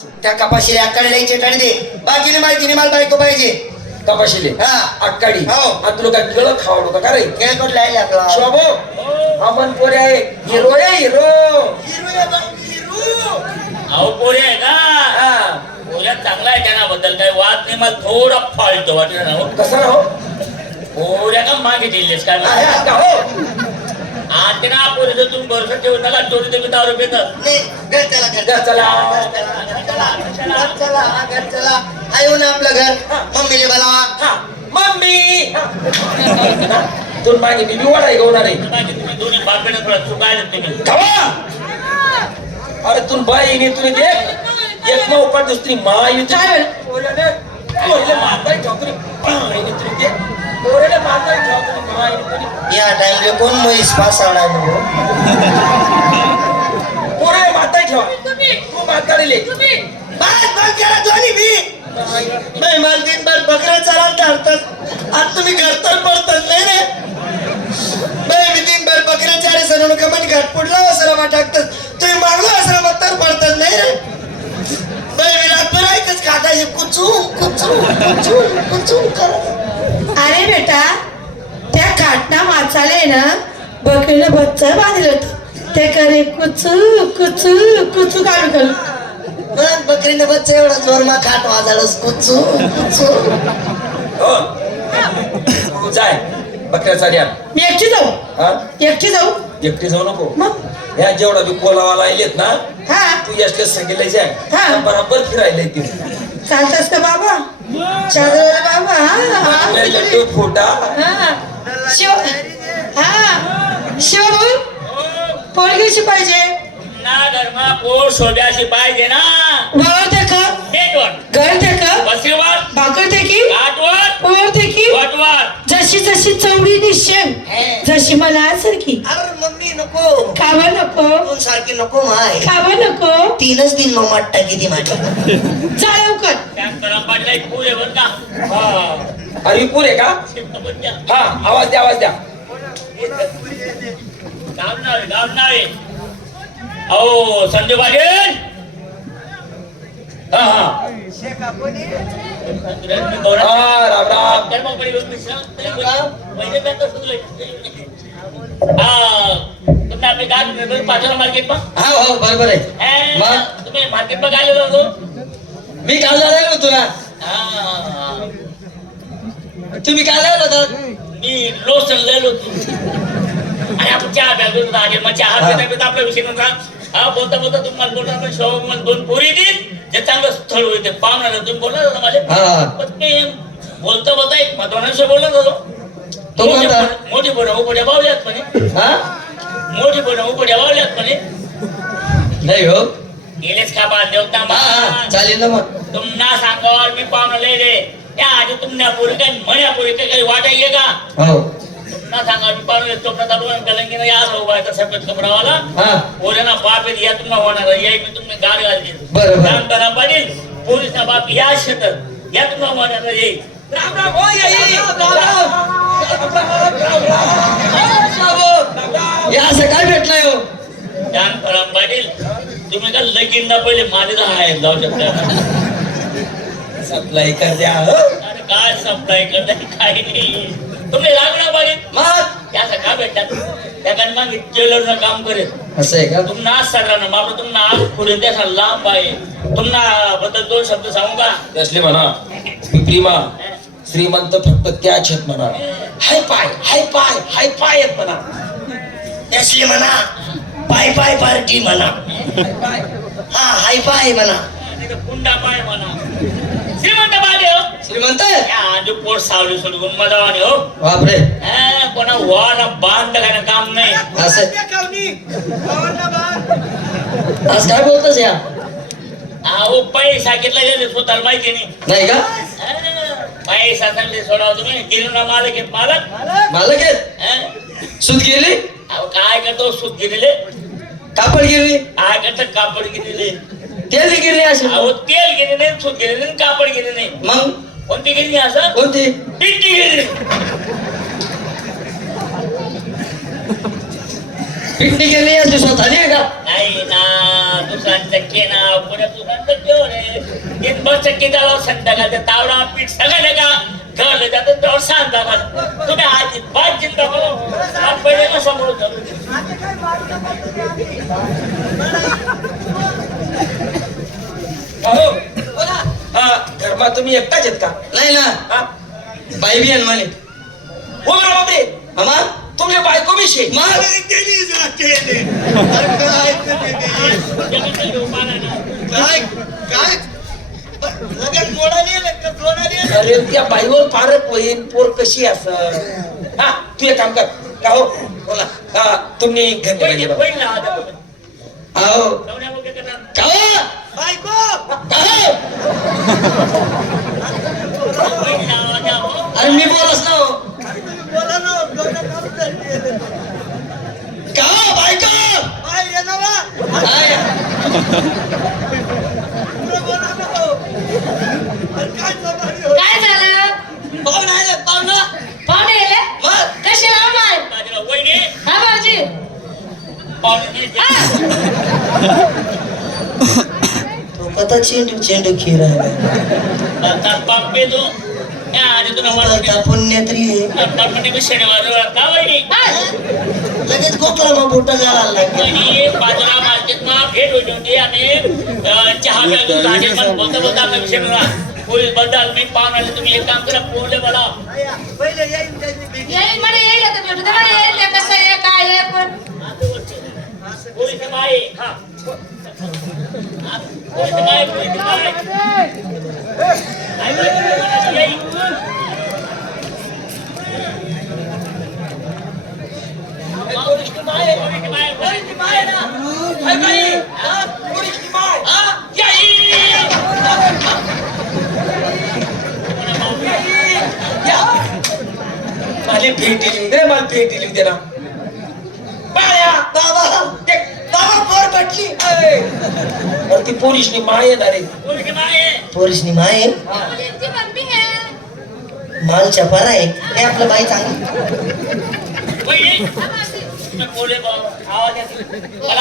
त्या कपाशीले आकाडले चेटाणी दे बाकीने माहिती मला बायको पाहिजे कपाशीले हा आकाडी हो आता लोक केळं खावडो का रे काय कुठला आहे आपला शोभो आपण पोरे आहे हिरो आहे हिरो अहो पोरे आहे ना हा पोऱ्या चांगला आहे त्याबद्दल काही वाद नाही मला थोडा फाळतो वाटलं ना हो. कसं हो पोऱ्या का मागे दिलेस काय आहे आता हो आता ना पोरे जर तुम्ही भरोसा ठेवू नका थोडी तुम्ही दारू पितात नाही घर चला घर जा चला चला घर चला आयो ना आपलं घर मम्मीले बोलावा हा मम्मी तू मागे मी वाढाय होणार आहे मागे तुम्ही दोन्ही बापेने थोडा चुकायला तुम्ही खावा अरे तू बाई ने तुने देख एक मग ऊपर दुसरी माई चाय पोरले मारताय ठोकरी बाई ने तुने देख पोरले मारताय ठोकरी माई ने तुने या टाइमले कोण म्हैस पासावणार पोरे मारताय ठेवा तू मारताडले बात बंद करा दोन्ही भी नाही मला दिनभर बकऱ्या चालायला टाळतात आज तुम्ही घर तर पडतात नाही रे बाई मी दिनभर बकऱ्या चारे सरून कमानी घाट पुडला असं टाकतात तुम्ही मागलो असं तर पडतात नाही रे बाई मी रातभर ऐकच काटायचे कुचू कुचू कुचू कुचू करत अरे बेटा त्या काटना माचाले ना बकरीनं बच्चा बांधलं होतं ते करे कुचू कुचू कुचू काढू काढू मग बकरीने बच्चा एवढा जोरमा खाट वाजाळस कुचू कुचू हो तू जाय बकऱ्या चार्या मी एकटी जाऊ हा एकटी जाऊ एकटी जाऊ नको मग ह्या जेवढा बी कोलावाला आलेत ना हा तू यासले सगळे जाय हा. बराबर फिरायला ती चालतस का बाबा चालू बाबा हा लड्डू फोटा हा शिव हा शिव भाऊ पोळगीची पाहिजे ना धर्मा पोर शोभ्याशी पाहिजे ना वावर ते का नेटवर घर ते का बसीवर भाकर ते की काठवर पोर ते की वटवर जशी जशी चवडी निशेन जशी मला सारखी अरे मम्मी नको खावा नको तू सारखी नको माय खावा नको 3च दिन मग मट्टा किती माझ्या जा लवकर त्या पाडला एक पूर आहे बरं का हा अरे पुरे का पण द्या. हा आवाज द्या आवाज द्या गाव नावे अहो संजय पाटील हा हा हा राम राम तुम्ही आपले गाव पाचोरा मार्केट हा हो बरोबर आहे मग? तुम्ही मार्केट मध्ये आलेलो होतो मी काल झालेलो होतो ना तुम्ही काल आलो होता मी लोसन लिहिलो आणि आपण चहा प्यालो होता आगे मग चहा पिता पिता आपला विषय नव्हता हा बोलता बोलता तुम्हाला बोलता आपण शोभा मला 2 पोरी देईल जे चांगलं स्थळ होते पाहुण्याला तुम्ही बोलला होता माझ्या पण मी बोलता बोलता एक महत्वाचा बोलत होतो मोठी पोरं उकड्या बावल्यात म्हणे मोठी पोरं उकड्या बावल्यात म्हणे नाही हो गेलेच का बाल देवता चालेल ना मग तुम्हाला सांगावर मी पाहुणा लय रे त्या आधी तुमच्या पोरी काय म्हण्या पोरी काही वाटाय का हो ना सांगा मी पाहुणे स्वप्न चालू कलंगीनं या उभा आहे सफेद कपडावाला पोऱ्यांना बाप येत या तुम्हाला होणार या मी तुम्ही गाड घालते बरोबर पाटील पोरीचा बाप या शेतात या तुम्हाला होणार येईल राम राम हो या असं काय भेटलंय हो जानपराम पाटील तुम्ही का लगीन ना पहिले माझे आहेत जाऊ शकता सप्लाय कर द्या अरे काय सप्लाय करताय काही नाही तुम्ही लागणार पाटील मग त्याचं का भेटतात त्या कारण मग टेलरचं काम करेल असं आहे का तुमना आज सगळ्यांना मात्र तुमना आज पुढे त्याचा लांब आहे तुमना बद्दल 2 शब्द सांगू का कसले म्हणा प्रीमा श्रीमंत फक्त त्याच आहेत म्हणा हाय पाय आहेत म्हणा त्यासले म्हणा पाय पाय पार्टी म्हणा हा हाय पाय म्हणा पुंडा पाय म्हणा श्रीमंत पाहिजे हो श्रीमंत आजू पोट सावली सोडून मजावाने हो बापरे कोणा वाना बांध काय काम नाही असं आज काय बोलतोस या अहो पैसा घेतला गेले स्वतःला माहिती नाही का पैसा सांगले सोडाव तुम्ही गिरणा मालक आहेत मालक मालक आहेत सूत गेली अहो काय करतो सूत गिरले कापड गिरली काय करतात कापड गिरले तेल गिरली अशी अहो तेल गेले नाही सूत गेले नाही कापड गेले नाही मग कोणती गिरणी असं कोणती पिंटी गिरणी पिकनिक गेली असली स्वतःने का नाही ना दुसऱ्यांचं केना पुढे दुसऱ्यांचं केव रे तीन बस चक्की झालं संध्याकाळचं तावडा पीठ सगळं का घरलं जातं तेव्हा सांगा तुम्ही आधी बात चिंता करू पहिले ना समोर घरमा तुम्ही एकटाच आहेत का? नाही ना हा? बाई बी मला हो बरं बापरे आम्हा तुमचे बायको बी शे काय काय लगेच मोडाली अरे त्या बाईवर फारच होईल पोर कशी असं हा तू एक काम कर का हो बोला हा तुम्ही घरी पाहिजे बाबा. पहिला आओ वगैरे करणार का हो? बायको का हो? अरे मी बोलच ना हो. का हो, बायको काय? काय झालं पाहुणं आहे, पाहुणं. पाहुणे येले मग कशी राहणार माझ्या वहिनी हा भाऊजी पाहुणे तो कथा चेंडू चेंडू खेळ आहे पापे तू आणि तुला आता पुण्यत्री आहे. शनिवार का वहिनी लगेच गोकला मग बोटा घालायला लागला. वहिनी बाजूला मार्केटला भेट होती होती आणि चहा प्यायला लागेल पण बोलता बोलता आम्ही विषय मिळाला पोलीस बद्दल मी पाहून आले तुम्ही एक काम करा पोहले मला येईल म्हणे येईल आता भेटू दे म्हणे येईल ते कसं आहे काय आहे पण पोलीस बाई हा पोलीस बाई मला भेट दिली दे मला भेट दिली दे ना बाया बाबा बाबा पोर पटली अरे ती पोरीसनी माय येणार आहे पोलीस बाई पोरीसनी माय ती मम्मी आहे मालच्या पारा आहे हे आपलं बाई चांगली वहिनी तुम्ही पोले आवाज येतो मला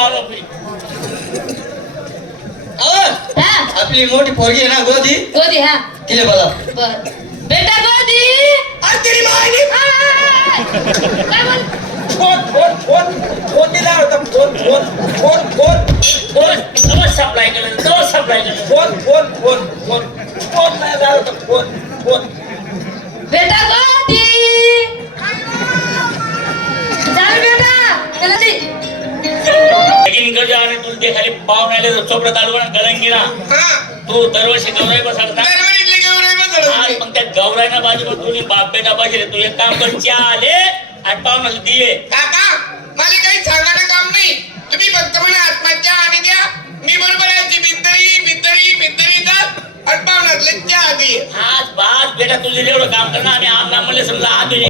आवाज हा आपली मोठी पोरगी आहे ना गोदी गोदी हा तिला बोला बर बेटा गोदी अरे तेरी माय काय बोल फोन फोन फोन फोन दिला होता phone phone phone phone phone नवस सप्लाय केलं नवस सप्लाय केलं phone phone phone phone phone नाही झाला होता फोन फोन बेटा गोदी चल बेटा चला ती लेकिन इकडे आणि तुला ते खाली पाव नाही चोपडा चालू गलंगी ना तू दरवर्षी गौराई बसवता आज मग त्या गौराईना बाजू पण तुम्ही बाप बेटा पाहिजे तू एक काम कर चहा आले आणि पाहुण्याला दिले काका मला काही सांगायला काम नाही तुम्ही फक्त मला आत्महत्या आणि द्या मी बरोबर याची भित्तरी जात आणि पाहुण्यातले चहा दे आज बास बेटा तुझे एवढं काम करणार आणि आमना म्हणले समजा आम्ही